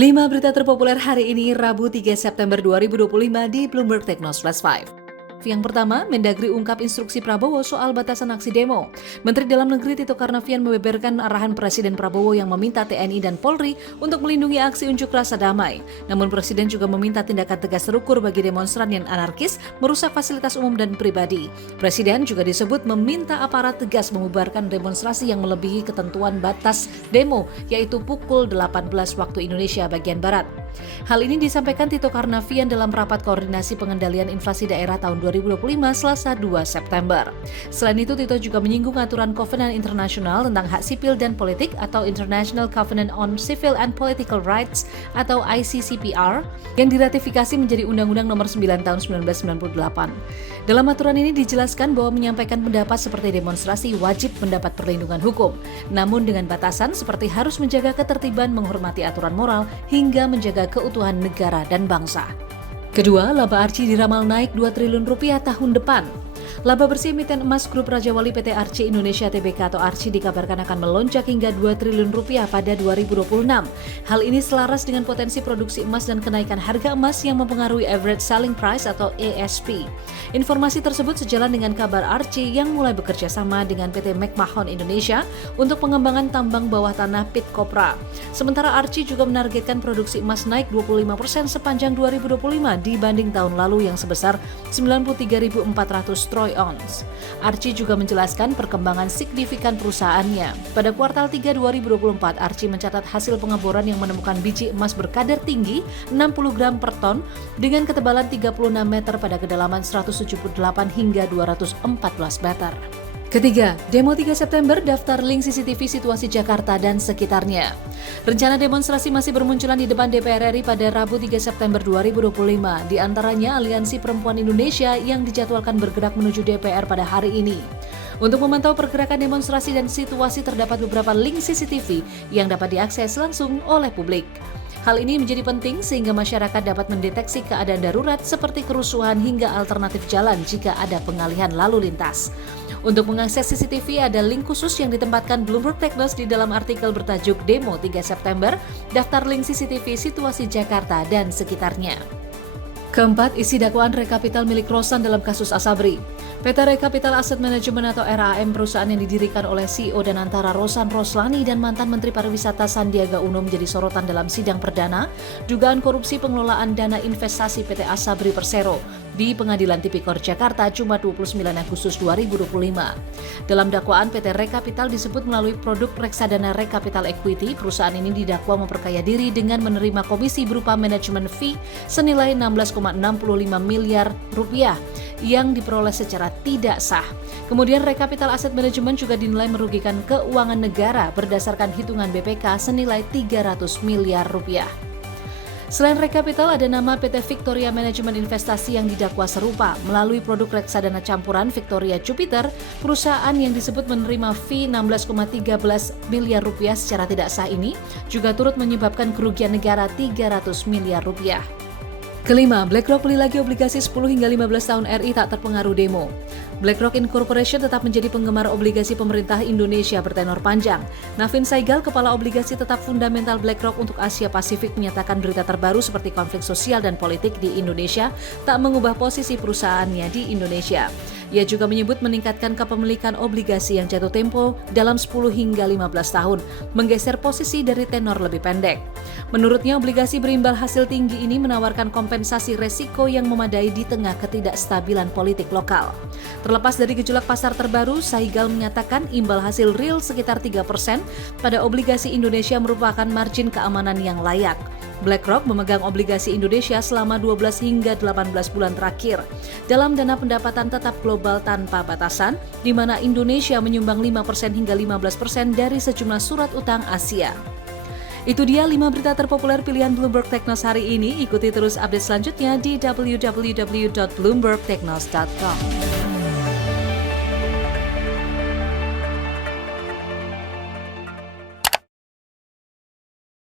5 berita terpopuler hari ini Rabu 3 September 2025 di Bloomberg Technos Flash 5. Yang pertama, Mendagri ungkap instruksi Prabowo soal batasan aksi demo. Menteri Dalam Negeri Tito Karnavian membeberkan arahan Presiden Prabowo yang meminta TNI dan Polri untuk melindungi aksi unjuk rasa damai. Namun Presiden juga meminta tindakan tegas terukur bagi demonstran yang anarkis, merusak fasilitas umum dan pribadi. Presiden juga disebut meminta aparat tegas membubarkan demonstrasi yang melebihi ketentuan batas demo, yaitu pukul 18 waktu Indonesia bagian Barat. Hal ini disampaikan Tito Karnavian dalam rapat koordinasi pengendalian inflasi daerah tahun 2025 Selasa 2 September. Selain itu, Tito juga menyinggung aturan Covenant Internasional tentang hak sipil dan politik atau International Covenant on Civil and Political Rights atau ICCPR yang diratifikasi menjadi Undang-Undang Nomor 9 Tahun 1998. Dalam aturan ini dijelaskan bahwa menyampaikan pendapat seperti demonstrasi wajib mendapat perlindungan hukum, namun dengan batasan seperti harus menjaga ketertiban, menghormati aturan moral, hingga menjaga keutuhan negara dan bangsa. Kedua, laba Arci diramal naik 2 triliun rupiah tahun depan. Laba bersih emiten emas Grup Raja Wali PT Arci Indonesia Tbk atau Arci dikabarkan akan melonjak hingga 2 triliun rupiah pada 2026. Hal ini selaras dengan potensi produksi emas dan kenaikan harga emas yang mempengaruhi average selling price atau ASP. Informasi tersebut sejalan dengan kabar Arci yang mulai bekerja sama dengan PT McMahon Indonesia untuk pengembangan tambang bawah tanah Pit Kopra. Sementara Arci juga menargetkan produksi emas naik 25% sepanjang 2025 dibanding tahun lalu yang sebesar 93.400 troy ounce. Arci juga menjelaskan perkembangan signifikan perusahaannya. Pada kuartal 3 2024, Arci mencatat hasil pengeboran yang menemukan biji emas berkadar tinggi 60 gram per ton dengan ketebalan 36 meter pada kedalaman 178 hingga 214 meter. Ketiga, demo 3 September daftar link CCTV situasi Jakarta dan sekitarnya. Rencana demonstrasi masih bermunculan di depan DPR RI pada Rabu 3 September 2025. Di antaranya Aliansi Perempuan Indonesia yang dijadwalkan bergerak menuju DPR pada hari ini. Untuk memantau pergerakan demonstrasi dan situasi terdapat beberapa link CCTV yang dapat diakses langsung oleh publik. Hal ini menjadi penting sehingga masyarakat dapat mendeteksi keadaan darurat seperti kerusuhan hingga alternatif jalan jika ada pengalihan lalu lintas. Untuk mengakses CCTV ada link khusus yang ditempatkan Bloomberg Technos di dalam artikel bertajuk Demo 3 September, daftar link CCTV situasi Jakarta dan sekitarnya. Keempat, isi dakwaan Rekapital milik Rosan dalam kasus Asabri. PT Rekapital Asset Management atau RAM, perusahaan yang didirikan oleh CEO dan antara Rosan Roslani dan mantan Menteri Pariwisata Sandiaga Uno menjadi sorotan dalam sidang perdana dugaan korupsi pengelolaan dana investasi PT Asabri Persero di Pengadilan Tipikor Jakarta Jumat 29 Agustus 2025. Dalam dakwaan, PT Rekapital disebut melalui produk reksadana Rekapital Equity, perusahaan ini didakwa memperkaya diri dengan menerima komisi berupa manajemen fee senilai 16,65 miliar rupiah yang diperoleh secara tidak sah. Kemudian Rekapital Asset Management juga dinilai merugikan keuangan negara berdasarkan hitungan BPK senilai 300 miliar rupiah. Selain Rekapital, ada nama PT Victoria Management Investasi yang didakwa serupa melalui produk reksadana campuran Victoria Jupiter, perusahaan yang disebut menerima fee 16,13 miliar rupiah secara tidak sah ini juga turut menyebabkan kerugian negara 300 miliar rupiah. Kelima, BlackRock beli lagi obligasi 10 hingga 15 tahun RI tak terpengaruh demo. BlackRock Incorporation tetap menjadi penggemar obligasi pemerintah Indonesia bertenor panjang. Navin Saigal, kepala obligasi tetap fundamental BlackRock untuk Asia Pasifik, menyatakan berita terbaru seperti konflik sosial dan politik di Indonesia tak mengubah posisi perusahaannya di Indonesia. Ia juga menyebut meningkatkan kepemilikan obligasi yang jatuh tempo dalam 10 hingga 15 tahun, menggeser posisi dari tenor lebih pendek. Menurutnya, obligasi berimbal hasil tinggi ini menawarkan kompensasi resiko yang memadai di tengah ketidakstabilan politik lokal. Terlepas dari gejolak pasar terbaru, Saigal menyatakan imbal hasil real sekitar 3% pada obligasi Indonesia merupakan margin keamanan yang layak. BlackRock memegang obligasi Indonesia selama 12 hingga 18 bulan terakhir dalam dana pendapatan tetap global tanpa batasan, di mana Indonesia menyumbang 5% hingga 15% dari sejumlah surat utang Asia. Itu dia 5 berita terpopuler pilihan Bloomberg Technos hari ini. Ikuti terus update selanjutnya di www.bloombergtechnos.com.